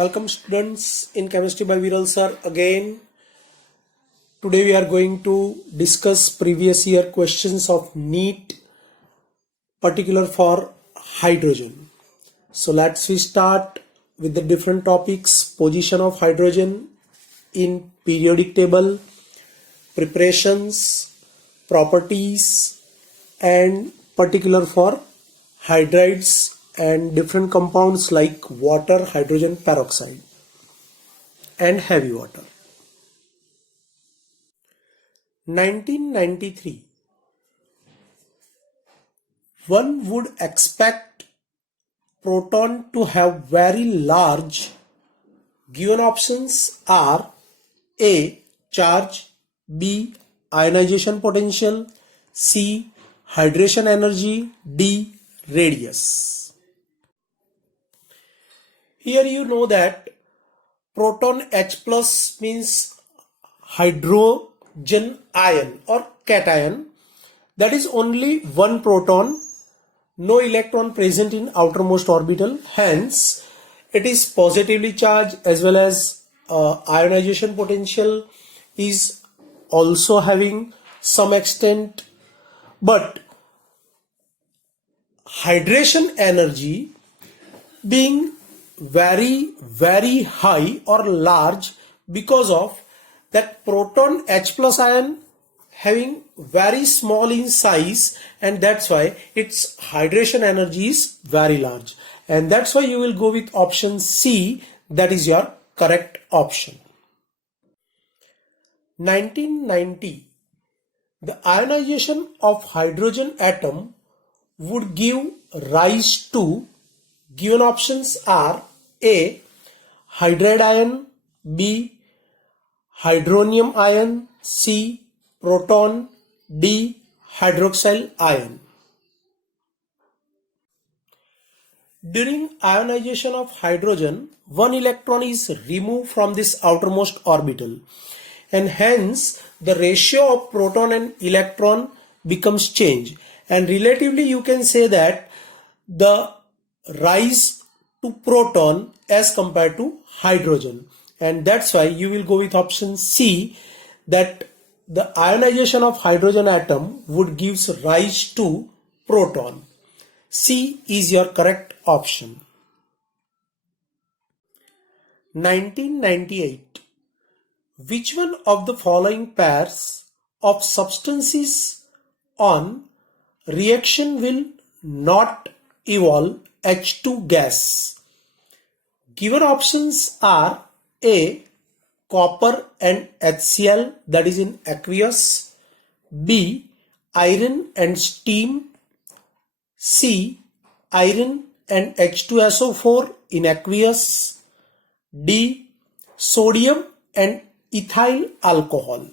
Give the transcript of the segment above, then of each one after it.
Welcome students in Chemistry by Viral sir again. Today we are going to discuss previous year questions of NEET, particular for hydrogen. So let's we start with the different topics: position of hydrogen in periodic table, preparations, properties, and particular for hydrides and different compounds like water, hydrogen peroxide, and heavy water. 1993. One would expect proton to have very large. Given options are A. Charge, B. Ionization potential, C. Hydration energy, D. Radius. Here you know that proton H plus means hydrogen ion or cation. That is only one proton, no electron present in outermost orbital. Hence, it is positively charged, as well as ionization potential is also having some extent. But hydration energy being very high or large because of that proton H plus ion having very small in size, and that's why its hydration energy is very large, and that's why you will go with option C. That is your correct option. 1990. The ionization of hydrogen atom would give rise to. Given options are A. Hydride ion, B. Hydronium ion, C. Proton, D. Hydroxyl ion. During ionization of hydrogen, one electron is removed from this outermost orbital, and hence the ratio of proton and electron becomes changed, and relatively you can say that the rise to proton as compared to hydrogen, and that's why you will go with option C, that the ionization of hydrogen atom would gives rise to proton. C is your correct option. 1998. Which one of the following pairs of substances on reaction will not evolve H2 gas? Given options are A. Copper and HCl, that is in aqueous, B. Iron and steam, C. Iron and H2SO4 in aqueous, D. Sodium and ethyl alcohol.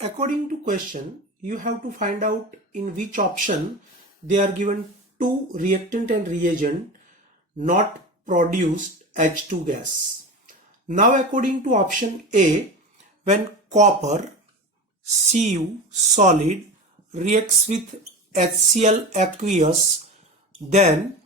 According to question, you have to find out in which option they are given two reactant and reagent not produced H2 gas. Now according to option A, when copper Cu solid reacts with HCl aqueous, then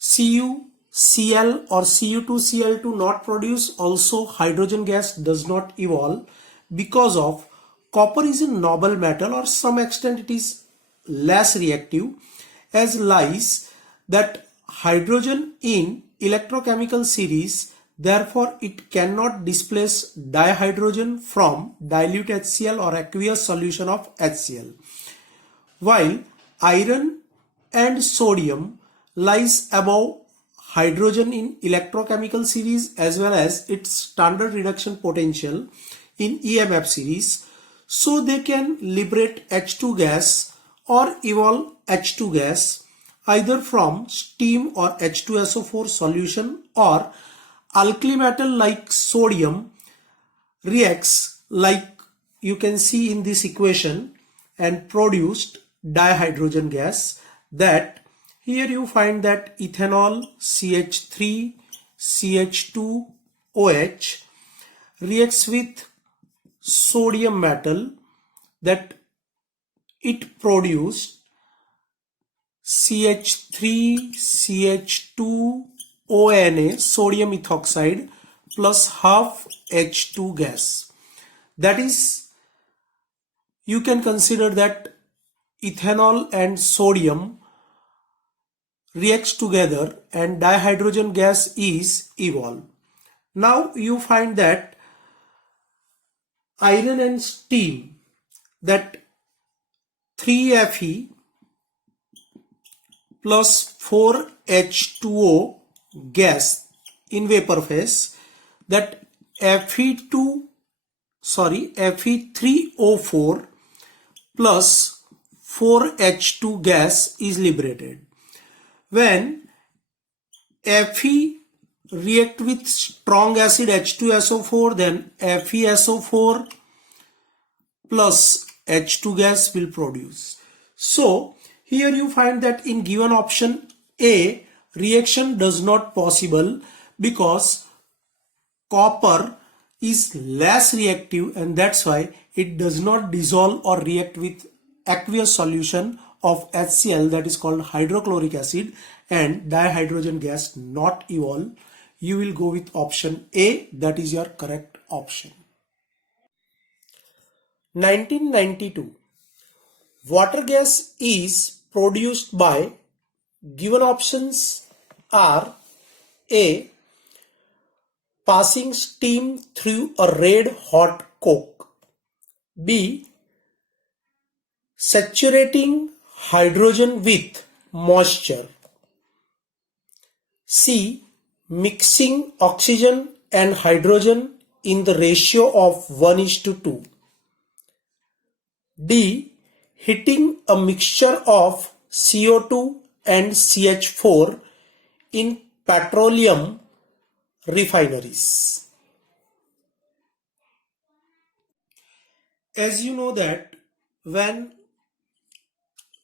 CuCl or Cu2Cl2 not produce, also hydrogen gas does not evolve, because of copper is a noble metal, or some extent it is less reactive, as lies that hydrogen in electrochemical series, therefore it cannot displace dihydrogen from dilute HCl or aqueous solution of HCl, while iron and sodium lies above hydrogen in electrochemical series as well as its standard reduction potential in EMF series, so they can liberate H2 gas or evolve H2 gas either from steam or H2SO4 solution, or alkali metal like sodium reacts like you can see in this equation and produced dihydrogen gas. That here you find that ethanol CH3 CH2OH reacts with sodium metal, that it produced CH3CH2ONA, sodium ethoxide, plus half H2 gas. That is, you can consider that ethanol and sodium reacts together and dihydrogen gas is evolved. Now you find that iron and steam, that 3Fe plus 4H2O gas in vapor phase, that Fe3O4 plus 4H2 gas is liberated. When Fe react with strong acid H2SO4, then FeSO4 plus H2 gas will produce. So here you find that in given option A, reaction does not possible because copper is less reactive, and that's why it does not dissolve or react with aqueous solution of HCl, that is called hydrochloric acid, and dihydrogen gas not evolve. You will go with option A, that is your correct option. 1992. Water gas is produced by, given options are A, passing steam through a red hot coke, B, saturating hydrogen with moisture, C, mixing oxygen and hydrogen in the ratio of 1:2, D, heating a mixture of CO2 and CH4 in petroleum refineries. As you know that when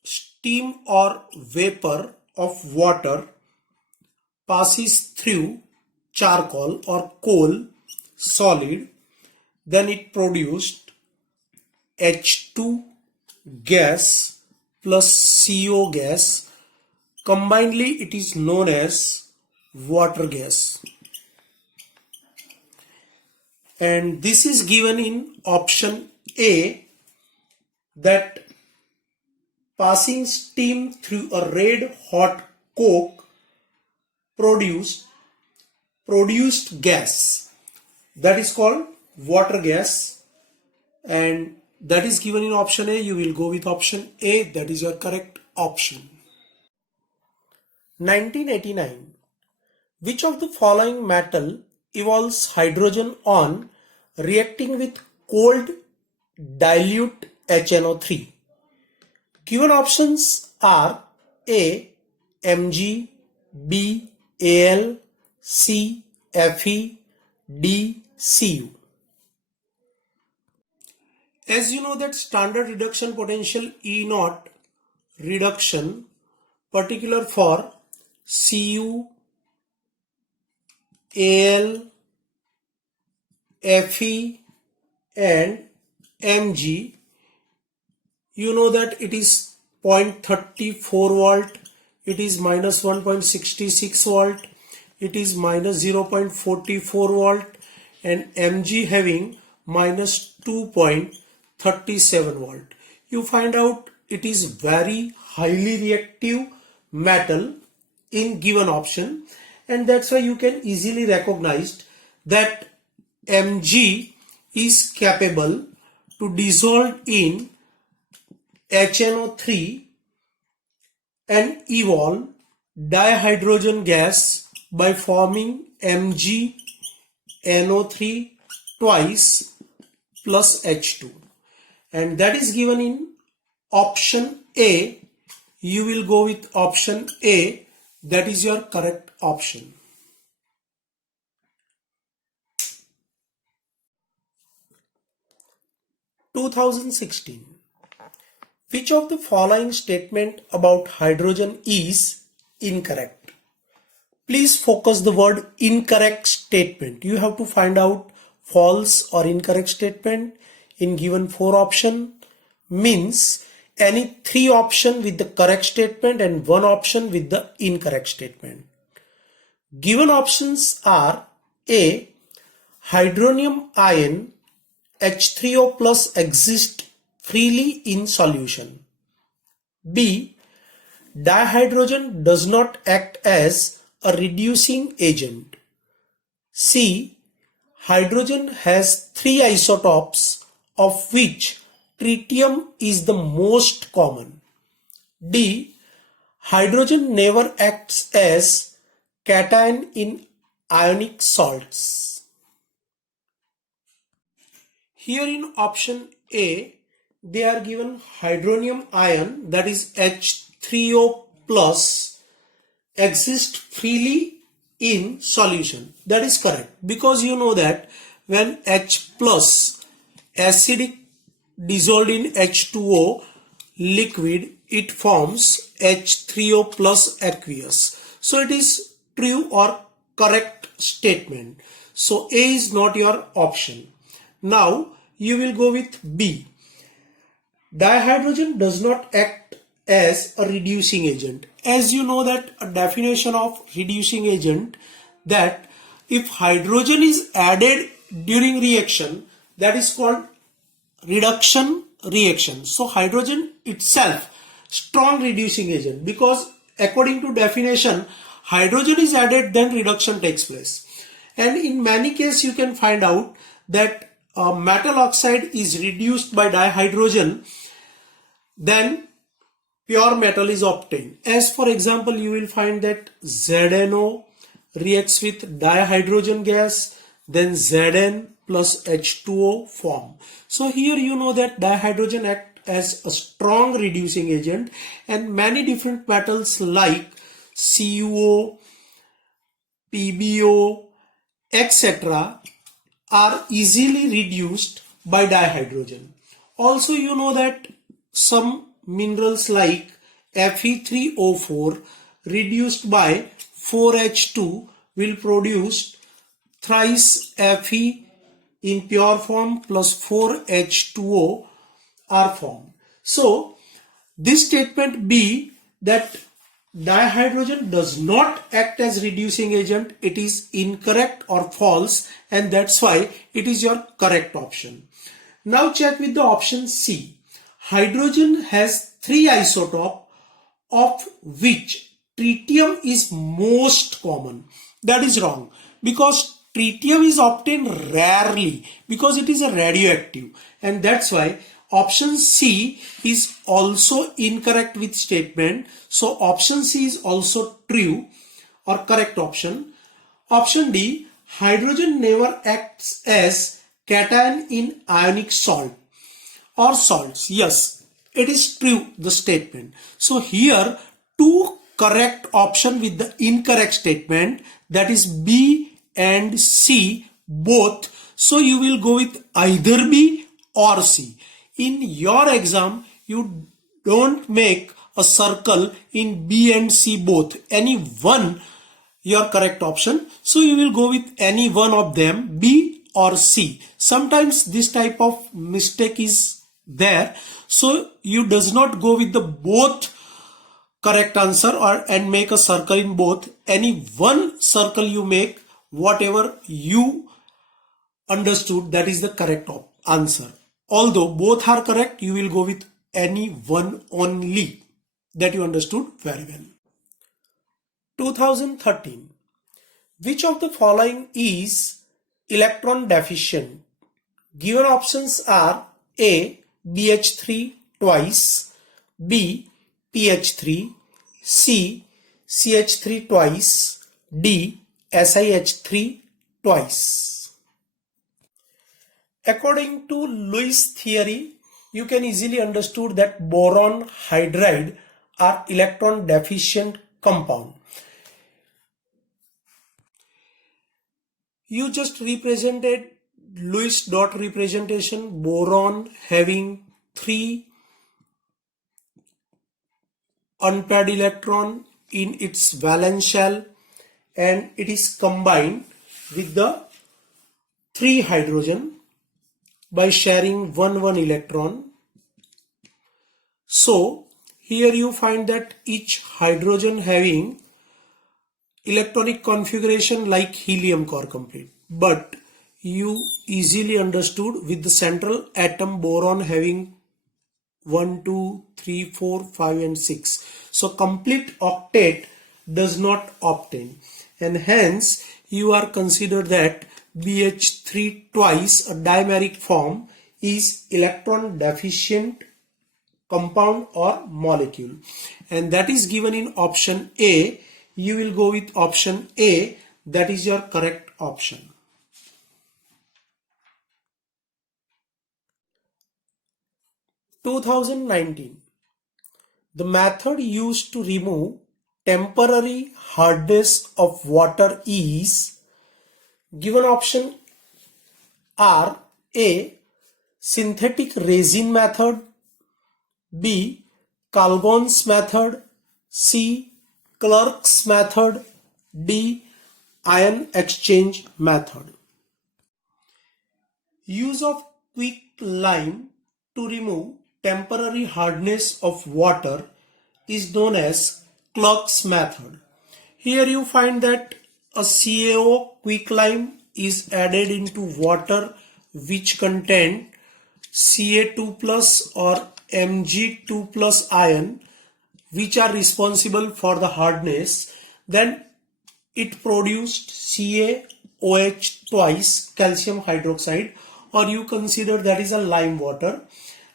steam or vapor of water passes through charcoal or coal solid, then it produced H2 gas plus CO gas. Combinedly it is known as water gas. And this is given in option A, that passing steam through a red hot coke produced gas, that is called water gas, and that is given in option A. You will go with option A, that is your correct option. 1989. Which of the following metal evolves hydrogen on reacting with cold dilute HNO3? Given options are A, Mg, B, Al, C, Fe, D, Cu. As you know that standard reduction potential E0 reduction, particular for Cu, Al, Fe and Mg, you know that it is 0.34 volt, it is minus 1.66 volt, it is minus 0.44 volt, and Mg having minus 2.37 volt. You find out it is very highly reactive metal in given option, and that's why you can easily recognize that Mg is capable to dissolve in HNO3 and evolve dihydrogen gas by forming MgNO3 twice plus H2, and that is given in option A. You will go with option A, that is your correct option. 2016. Which of the following statement about hydrogen is incorrect? Please focus the word incorrect statement. You have to find out false or incorrect statement in given 4 option. Means any three option with the correct statement and one option with the incorrect statement. Given options are A. Hydronium ion H3O plus exists freely in solution. B. Dihydrogen does not act as a reducing agent. C. Hydrogen has three isotopes of which tritium is the most common. D. Hydrogen never acts as cation in ionic salts. Here in option A, they are given hydronium ion, that is H3O plus, exists freely in solution. That is correct, because you know that when H plus acidic dissolved in H2O liquid, it forms H3O plus aqueous. So it is true or correct statement. So A is not your option. Now you will go with B. Dihydrogen does not act as a reducing agent. As you know that a definition of reducing agent, that if hydrogen is added during reaction, that is called reduction reaction. So hydrogen itself strong reducing agent, because according to definition hydrogen is added, then reduction takes place. And in many cases you can find out that metal oxide is reduced by dihydrogen, then pure metal is obtained. As for example, you will find that ZNO reacts with dihydrogen gas, then Zn plus H2O form. So here you know that dihydrogen acts as a strong reducing agent, and many different metals like CuO, PbO, etc. are easily reduced by dihydrogen. Also you know that some minerals like Fe3O4 reduced by 4H2 will produce thrice Fe in pure form plus 4H2O are formed. So this statement B, that dihydrogen does not act as reducing agent, it is incorrect or false, and that's why it is your correct option. Now check with the option C. Hydrogen has three isotopes of which tritium is most common. That is wrong, because tritium is obtained rarely because it is a radioactive, and that's why option C is also incorrect with statement. So option C is also true or correct option. Option D, hydrogen never acts as cation in ionic salt or salts. Yes, it is true, the statement. So here two correct option with the incorrect statement, that is B and C both. So you will go with either B or C. In your exam, you don't make a circle in B and C both. Any one your correct option. So you will go with any one of them, B or C. Sometimes this type of mistake is there. So you does not go with the both correct answer and make a circle in both. Any one circle you make, whatever you understood, that is the correct answer. Although both are correct, you will go with any one only that you understood very well. 2013. Which of the following is electron deficient? Given options are A. BH3 twice, B. PH3, C. CH3 twice, D. SiH3 twice. According to Lewis theory, you can easily understood that boron hydride are electron deficient compound. You just represented Lewis dot representation, boron having 3 unpaired electron in its valence shell, and it is combined with the 3 hydrogen by sharing 1 electron. So here you find that each hydrogen having electronic configuration like helium core complete, but you easily understood with the central atom boron having 1, 2, 3, 4, 5 and 6. So complete octet does not obtain, and hence you are considered that BH3 twice a dimeric form is electron deficient compound or molecule, and that is given in option A. You will go with option A, that is your correct option. (2019) The method used to remove temporary hardness of water is given. Option are A. Synthetic resin method, B. Calgon's method, C. Clerk's method, D. Ion exchange method. Use of quicklime to remove temporary hardness of water is known as Clerk's method. Here you find that a CaO quicklime is added into water which contain Ca2 plus or Mg2 plus ion, which are responsible for the hardness. Then it produced CaOH twice, calcium hydroxide, or you consider that is a lime water.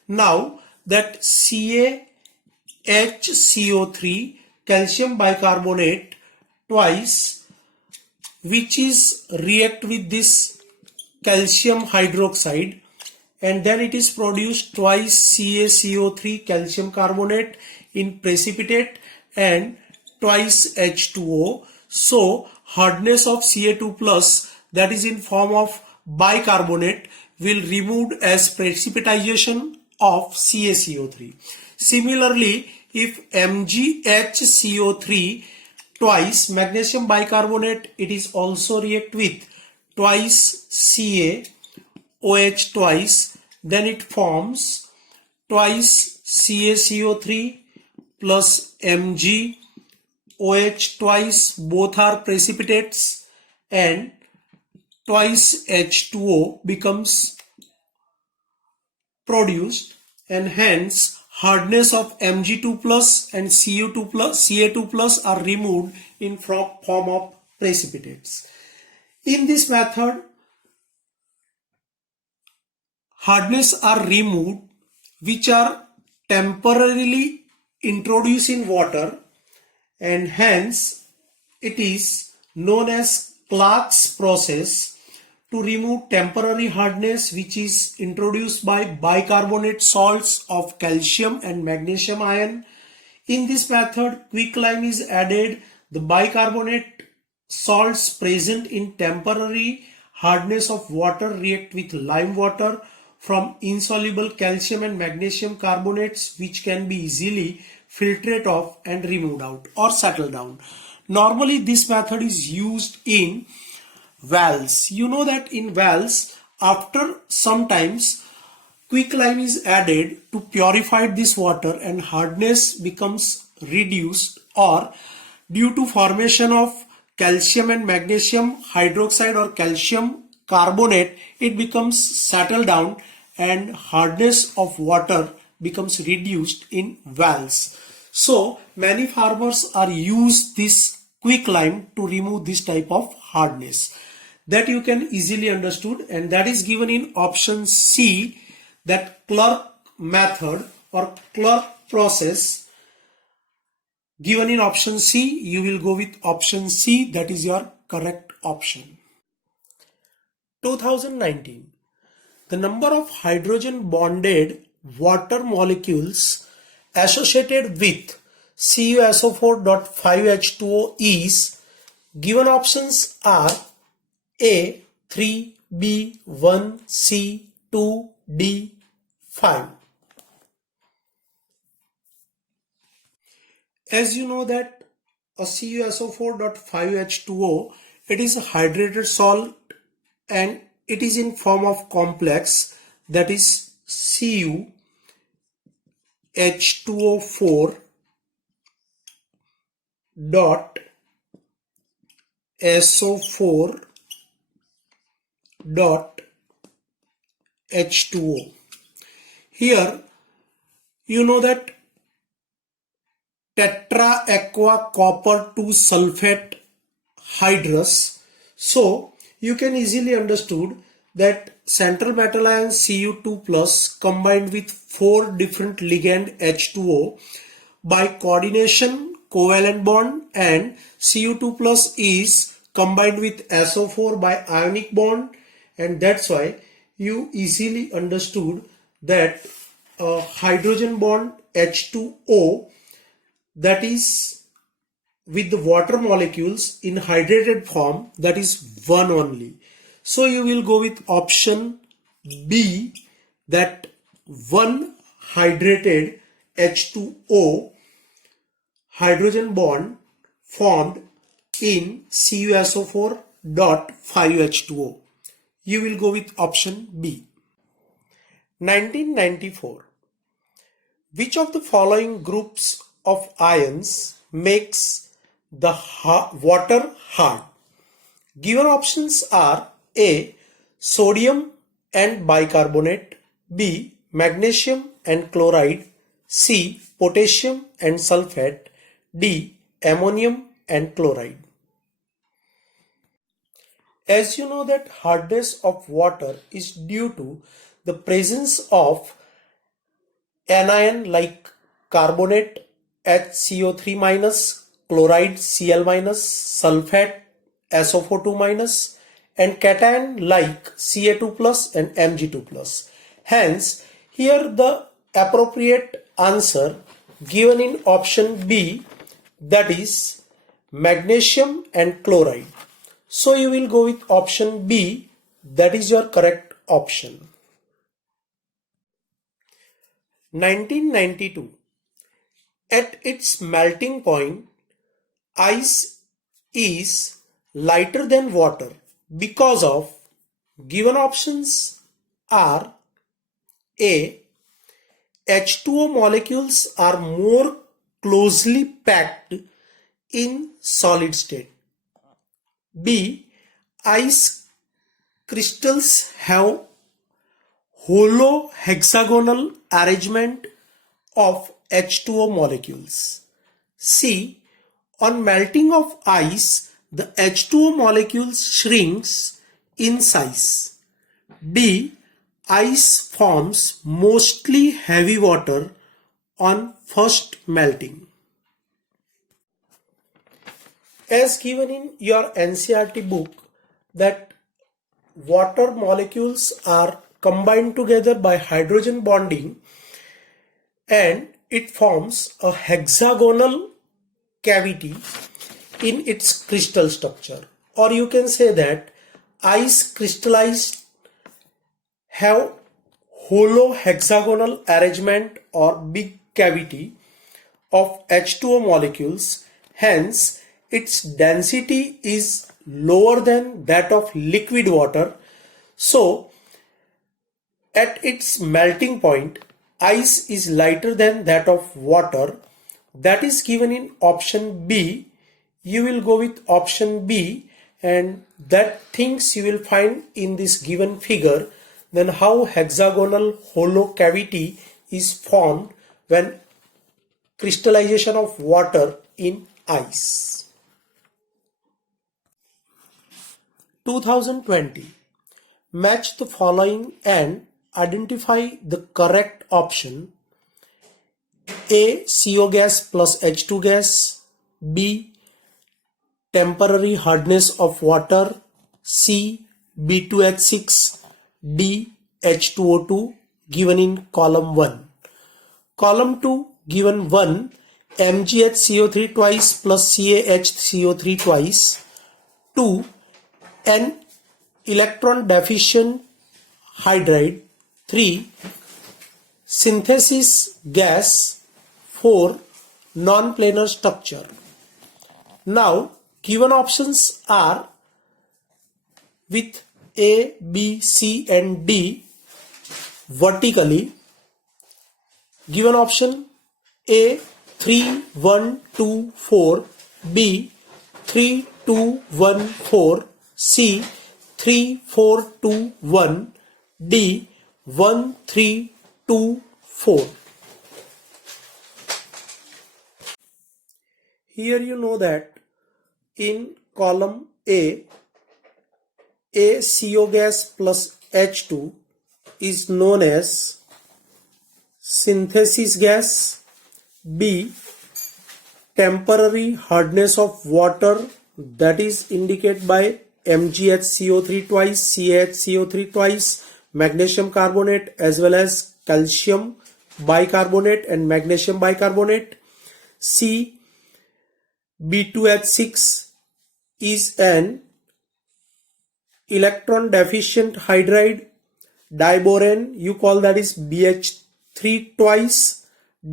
Now that CaHCO3, calcium bicarbonate twice, which is react with this calcium hydroxide, and then it is produced twice CaCO3 calcium carbonate in precipitate and twice H2O. So hardness of Ca2 plus, that is in form of bicarbonate, will removed as precipitation of CaCO3. Similarly, if MgHCO3 twice magnesium bicarbonate, it is also react with twice CaOH twice, then it forms twice CaCO3 plus MgOH twice, both are precipitates, and twice H2O becomes produced, and hence hardness of Mg2 plus and Ca2 plus are removed in form of precipitates. In this method, hardness are removed which are temporarily introduced in water, and hence it is known as Clark's process to remove temporary hardness which is introduced by bicarbonate salts of calcium and magnesium ion. In this method, quicklime is added. The bicarbonate salts present in temporary hardness of water react with lime water from insoluble calcium and magnesium carbonates, which can be easily filtrate off and removed out or settle down. Normally this method is used in wells. You know that in wells, after sometimes quicklime is added to purify this water and hardness becomes reduced, or due to formation of calcium and magnesium hydroxide or calcium carbonate, it becomes settled down and hardness of water becomes reduced in wells. So many farmers are use this quicklime to remove this type of hardness. That you can easily understood, and that is given in option C, that Clerk method or Clerk process. Given in option C, you will go with option C, that is your correct option. 2019. The number of hydrogen bonded water molecules associated with CuSO4.5H2O is given. Options are A 3, B 1, C 2, D 5. As you know that a CuSO4.5H2O, it is a hydrated salt and it is in form of complex, that is Cu H2O4 dot SO4 dot H2O. Here you know that tetra aqua copper 2 sulfate hydrous. So you can easily understood that central metal ion Cu2 plus combined with 4 different ligand H2O by coordination covalent bond, and Cu2 plus is combined with SO4 by ionic bond, and that's why you easily understood that a hydrogen bond H2O, that is with the water molecules in hydrated form, that is one only. So you will go with option B, that one hydrated H2O hydrogen bond formed in CuSO4 dot 5H2O. You will go with option B. 1994. Which of the following groups of ions makes the water hard? Given options are A. Sodium and bicarbonate, B. Magnesium and chloride, C. Potassium and sulfate, D. Ammonium and chloride. As you know that hardness of water is due to the presence of anion like carbonate HCO3 minus, chloride Cl minus, sulfate SO42 minus, and cation like Ca2 plus and Mg2 plus. Hence, here the appropriate answer given in option B, that is magnesium and chloride. So you will go with option B, that is your correct option. 1992. At its melting point, ice is lighter than water because of given options are A. H2O molecules are more closely packed in solid state. B. Ice crystals have hollow hexagonal arrangement of H2O molecules. C. On melting of ice, the H2O molecules shrinks in size. D. Ice forms mostly heavy water on first melting. As given in your NCERT book, that water molecules are combined together by hydrogen bonding and it forms a hexagonal cavity in its crystal structure, or you can say that ice crystallized have hollow hexagonal arrangement or big cavity of H2O molecules. Hence its density is lower than that of liquid water. So at its melting point, ice is lighter than that of water. That is given in option B. You will go with option B, and that things you will find in this given figure. Then how hexagonal hollow cavity is formed when crystallization of water in ice. 2020. Match the following and identify the correct option. A. CO gas plus H2 gas, B. Temporary hardness of water, C. B2H6, D. H2O2, given in column 1. Column 2 given 1, MgHCO3 twice plus CaHCO3 twice. 2. An electron deficient hydride. 3. Synthesis gas. 4. Non-planar structure. Now given options are with A, B, C and D vertically. Given option A 3 1 2 4, B 3 2 1 4, C 3 4 2 1, D 1 3 2 4. Here you know that in column A CO gas plus H2 is known as synthesis gas. B, temporary hardness of water, that is indicated by MgHCO3 twice, CaHCO3 twice, magnesium carbonate as well as calcium bicarbonate and magnesium bicarbonate. C, B2H6 is an electron deficient hydride. Diboron, you call that is BH3 twice.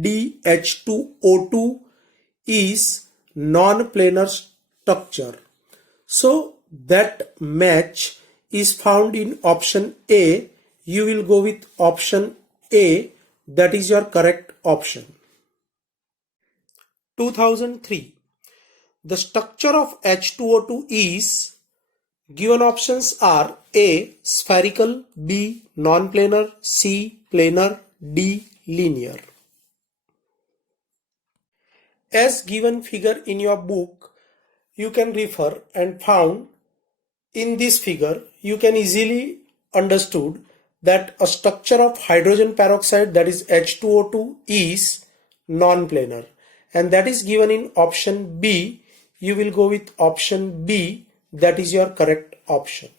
D, H2O2 is non-planar structure. So that match is found in option A. You will go with option A. That is your correct option. 2003. The structure of H2O2 is, given options are A, spherical, B, non-planar, C, planar, D, linear. As given figure in your book, you can refer and found in this figure, you can easily understood that a structure of hydrogen peroxide, that is H2O2, is non-planar, and that is given in option B. You will go with option B. That is your correct option.